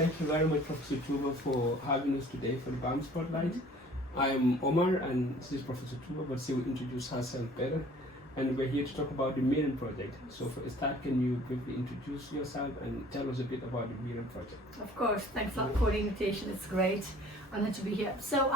Thank you very much, Professor Tuba, for having us today for the BIRMM Spotlight. I'm Omar, and this is Professor Tuba, but she will introduce herself better. And we're here to talk about the MirreM project. So for a start, can you briefly introduce yourself and tell us a bit about the MirreM project? Of course, thanks a lot for the invitation. It's great. Honored to be here. So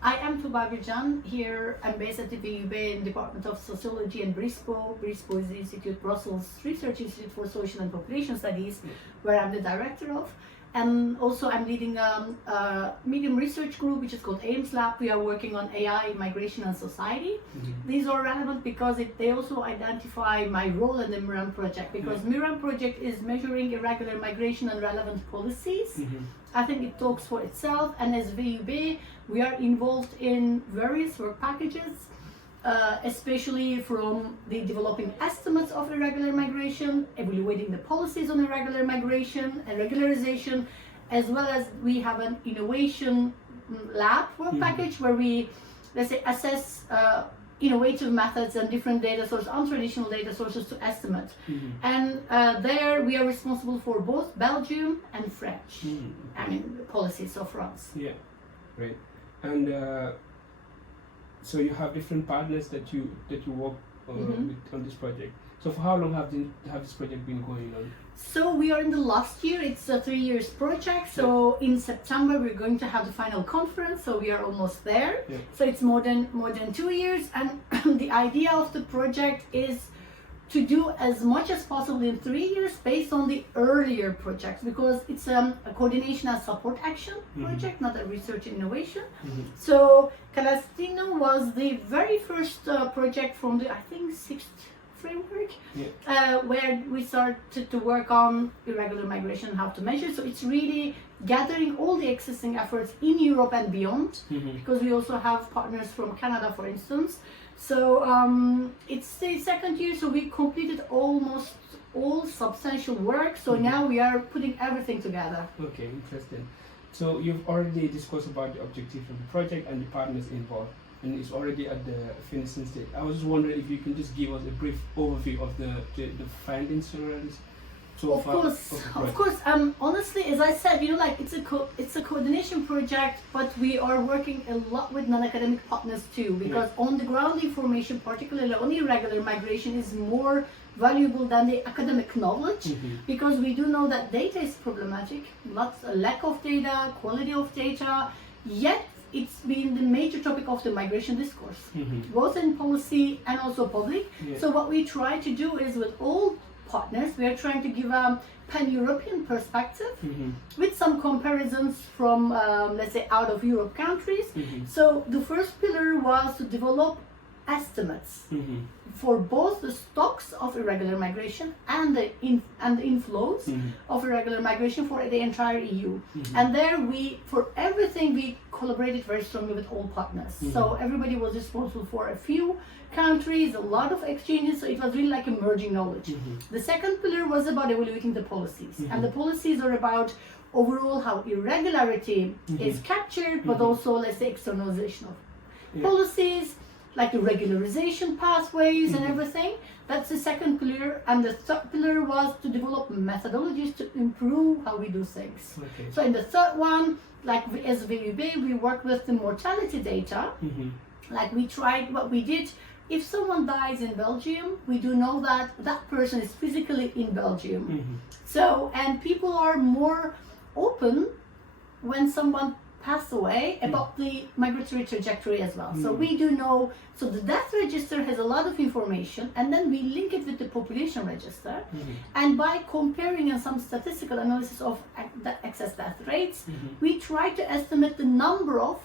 I am Tuba Bircan. Here I'm based at the VUB in the Department of Sociology and BRISPO. BRISPO is the Institute, Brussels Research Institute for Social and Population Studies, where I'm the director of. And also I'm leading a medium research group which is called AIMS Lab. We are working on AI, migration and society. These are relevant because they also identify my role in the MirreM project, because MirreM project is measuring irregular migration and relevant policies. I think it talks for itself, and as VUB we are involved in various work packages, especially from the developing estimates of irregular migration, evaluating the policies on irregular migration and regularization, as well as we have an innovation lab work package where we, let's say, assess innovative methods and different data sources, untraditional data sources to estimate. And there we are responsible for both Belgium and French, I mean, policies of France. Yeah, great. And so you have different partners that you work with on this project. So for how long have this project been going on? So we are in the last year. It's a 3 years project. So in September we're going to have the final conference. So we are almost there. So it's more than 2 years. And the idea of the project is to do as much as possible in 3 years based on the earlier projects, because it's a coordination and support action project, not a research and innovation. So Calastino was the very first project from the, I think, 6th framework, where we started to work on irregular migration and how to measure. So it's really gathering all the existing efforts in Europe and beyond, because we also have partners from Canada, for instance. So it's the second year, so we completed almost all substantial work. So now we are putting everything together. Okay, interesting. So you've already discussed about the objectives of the project and the partners involved, and it's already at the finishing stage. I was just wondering if you can just give us a brief overview of the findings so far. Of course. Honestly, as I said, like it's a coordination project, but we are working a lot with non-academic partners too, because on the ground information, particularly on irregular migration, is more valuable than the academic knowledge, because we do know that data is problematic, a lack of data, quality of data, yet it's been the major topic of the migration discourse, both in policy and also public. So what we try to do is, with all partners, we are trying to give a pan-European perspective with some comparisons from, let's say, out of Europe countries. So the first pillar was to develop estimates for both the stocks of irregular migration and the inflows of irregular migration for the entire EU. And there for everything we collaborated very strongly with all partners. So everybody was responsible for a few countries, a lot of exchanges, so it was really like emerging knowledge. The second pillar was about evaluating the policies, and the policies are about overall how irregularity is captured, but also, let's say, externalization of policies, like the regularization pathways and everything. That's the second pillar. And the third pillar was to develop methodologies to improve how we do things. So in the third one, like as VUB, we work with the mortality data. Like we tried, what we did, if someone dies in Belgium, we do know that that person is physically in Belgium. So, and people are more open when someone passed away about the migratory trajectory as well. So we do know, so the death register has a lot of information, and then we link it with the population register. And by comparing and some statistical analysis of the excess death rates, we try to estimate the number of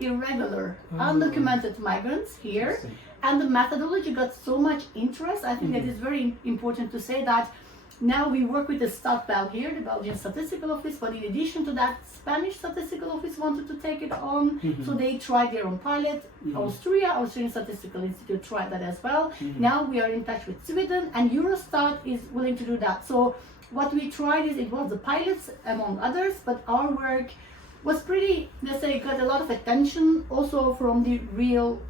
irregular, undocumented migrants here. And the methodology got so much interest. I think that is very important to say that now we work with the StatBel here, the Belgian Statistical Office, but in addition to that, Spanish Statistical Office wanted to take it on, so they tried their own pilot. Austrian Statistical Institute tried that as well. Now we are in touch with Sweden, and Eurostat is willing to do that. So what we tried is, it was the pilots among others, but our work was pretty, let's say, got a lot of attention also from the real,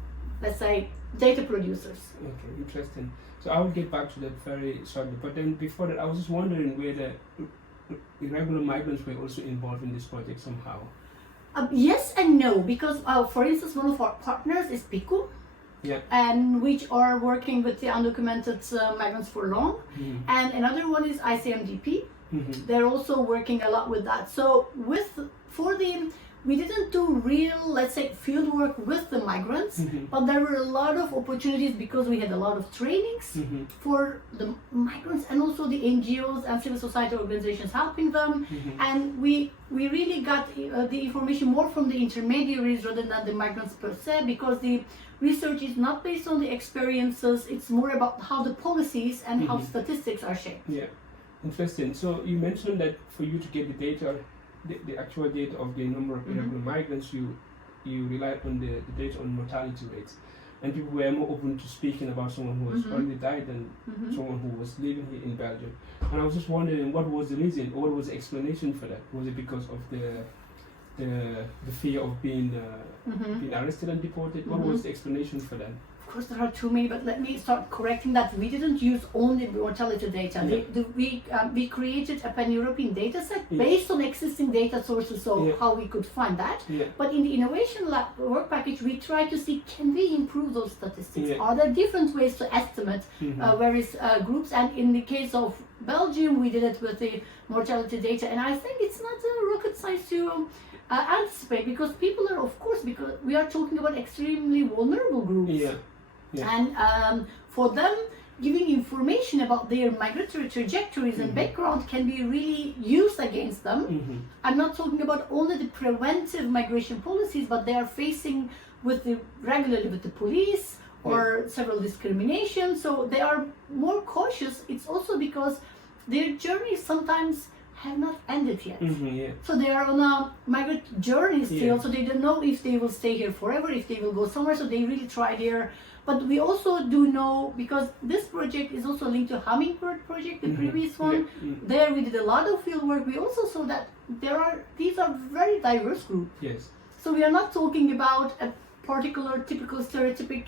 let's say, data producers. Okay, interesting. So I will get back to that very shortly, but then before that, I was just wondering whether irregular migrants were also involved in this project somehow. Yes and no, because for instance, one of our partners is PICU, Yeah. and which are working with the undocumented migrants for long, and another one is ICMDP. They're also working a lot with that. So we didn't do real, let's say, field work with the migrants, but there were a lot of opportunities because we had a lot of trainings for the migrants and also the NGOs and civil society organizations helping them. And we really got the information more from the intermediaries rather than the migrants per se, because the research is not based on the experiences, it's more about how the policies and how statistics are shaped. Yeah, interesting. So you mentioned that for you to get the data, the actual data of the number of irregular migrants, you relied on the data on mortality rates, and people were more open to speaking about someone who has already died than someone who was living here in Belgium. And I was just wondering, what was the reason, or what was the explanation for that? Was it because of the fear of being arrested and deported? What was the explanation for that? Of course, there are too many, but let me start correcting that. We didn't use only mortality data. We created a pan-European data set based on existing data sources, so how we could find that. But in the innovation lab work package, we try to see, can we improve those statistics? Are there different ways to estimate various groups? And in the case of Belgium, we did it with the mortality data, and I think it's not a rocket science to anticipate, because people are, of course, because we are talking about extremely vulnerable groups. And for them, giving information about their migratory trajectories and background can be really used against them. I'm not talking about only the preventive migration policies, but they are facing regularly with the police or several discriminations, so they are more cautious. It's also because their journeys sometimes have not ended yet. So they are on a migrant journey still, so they don't know if they will stay here forever, if they will go somewhere, so they really try there. But we also do know, because this project is also linked to Hummingbird project, the previous one. There we did a lot of field work. We also saw that these are very diverse groups. So we are not talking about a particular typical stereotypic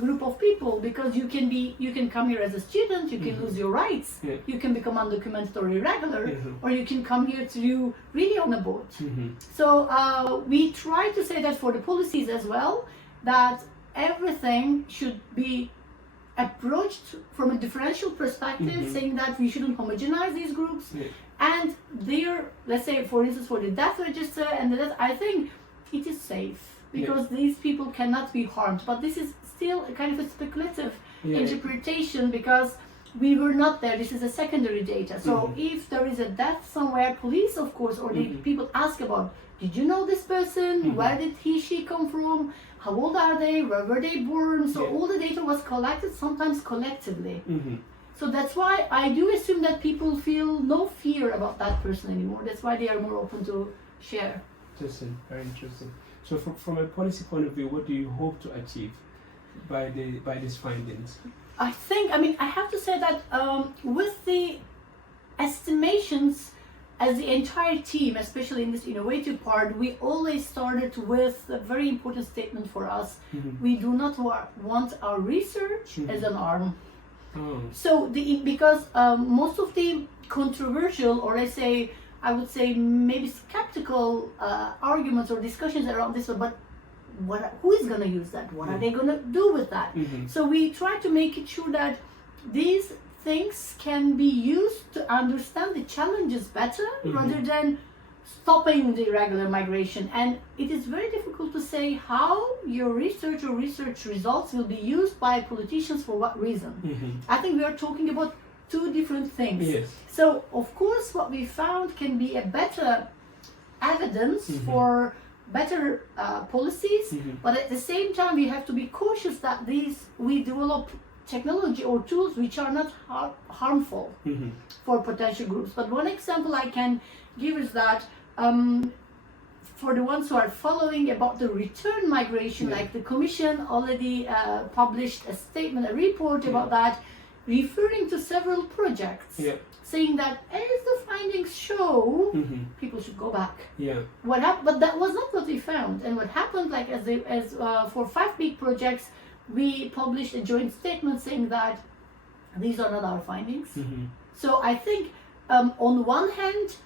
group of people, because you can come here as a student, you can lose your rights, you can become undocumented or irregular, or you can come here to do really on a boat. So we try to say that for the policies as well, that everything should be approached from a differential perspective, saying that we shouldn't homogenize these groups. And let's say, for instance, for the death register and the death, I think it is safe, because these people cannot be harmed. But this is still a kind of a speculative interpretation, because we were not there. This is a secondary data. So if there is a death somewhere, police, of course, or the people ask about, did you know this person? Where did she come from? How old are they? Where were they born? So all the data was collected, sometimes collectively. So that's why I do assume that people feel no fear about that person anymore. That's why they are more open to share. Interesting, very interesting. So from a policy point of view, what do you hope to achieve by these findings? I have to say that with the estimations, as the entire team, especially in this innovative part, we always started with a very important statement for us. We do not want our research as an arm. So because most of the controversial, or I would say maybe skeptical arguments or discussions around this, but who is going to use that? What are they going to do with that? So we try to make it sure that these things can be used to understand the challenges better, rather than stopping the irregular migration. And it is very difficult to say how your research or research results will be used by politicians for what reason. I think we are talking about two different things. So of course what we found can be a better evidence for better policies, but at the same time we have to be cautious that we develop technology or tools which are not harmful for potential groups. But one example I can give is that for the ones who are following about the return migration, like the Commission already published a report about that, referring to several projects, saying that as the findings show, people should go back. But that was not what we found. And what happened, like as for 5 big projects, we published a joint statement saying that these are not our findings. So I think on one hand,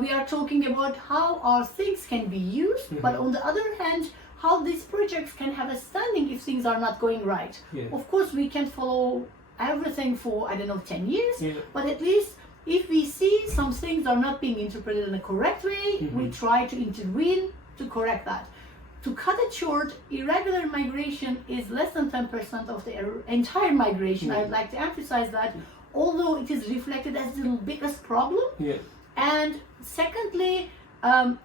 we are talking about how our things can be used, but on the other hand, how these projects can have a standing if things are not going right. Of course, we can follow everything for, I don't know, 10 years, but at least if we see some things are not being interpreted in a correct way, we try to intervene to correct that. To cut it short, irregular migration is less than 10% of the entire migration. I would like to emphasize that, although it is reflected as the biggest problem. And secondly,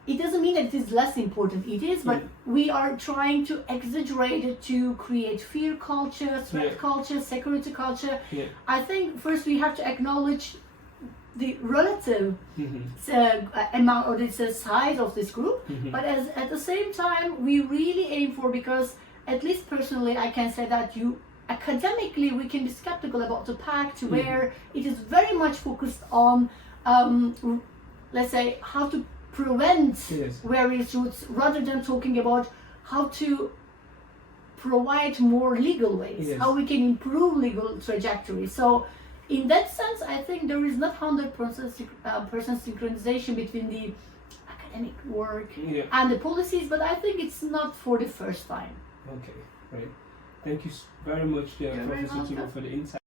it doesn't mean that it is less important. It is, but we are trying to exaggerate it to create fear culture, threat culture, security culture. I think first we have to acknowledge the relative amount or the size of this group, but at the same time we really aim for, because at least personally I can say that academically we can be skeptical about the pact where it is very much focused on let's say how to prevent various routes rather than talking about how to provide more legal ways, how we can improve legal trajectory. So in that sense, I think there is not 100% synchronization between the academic work and the policies, but I think it's not for the first time. Okay, right. Thank you very much, Professor Tuba, for the insight.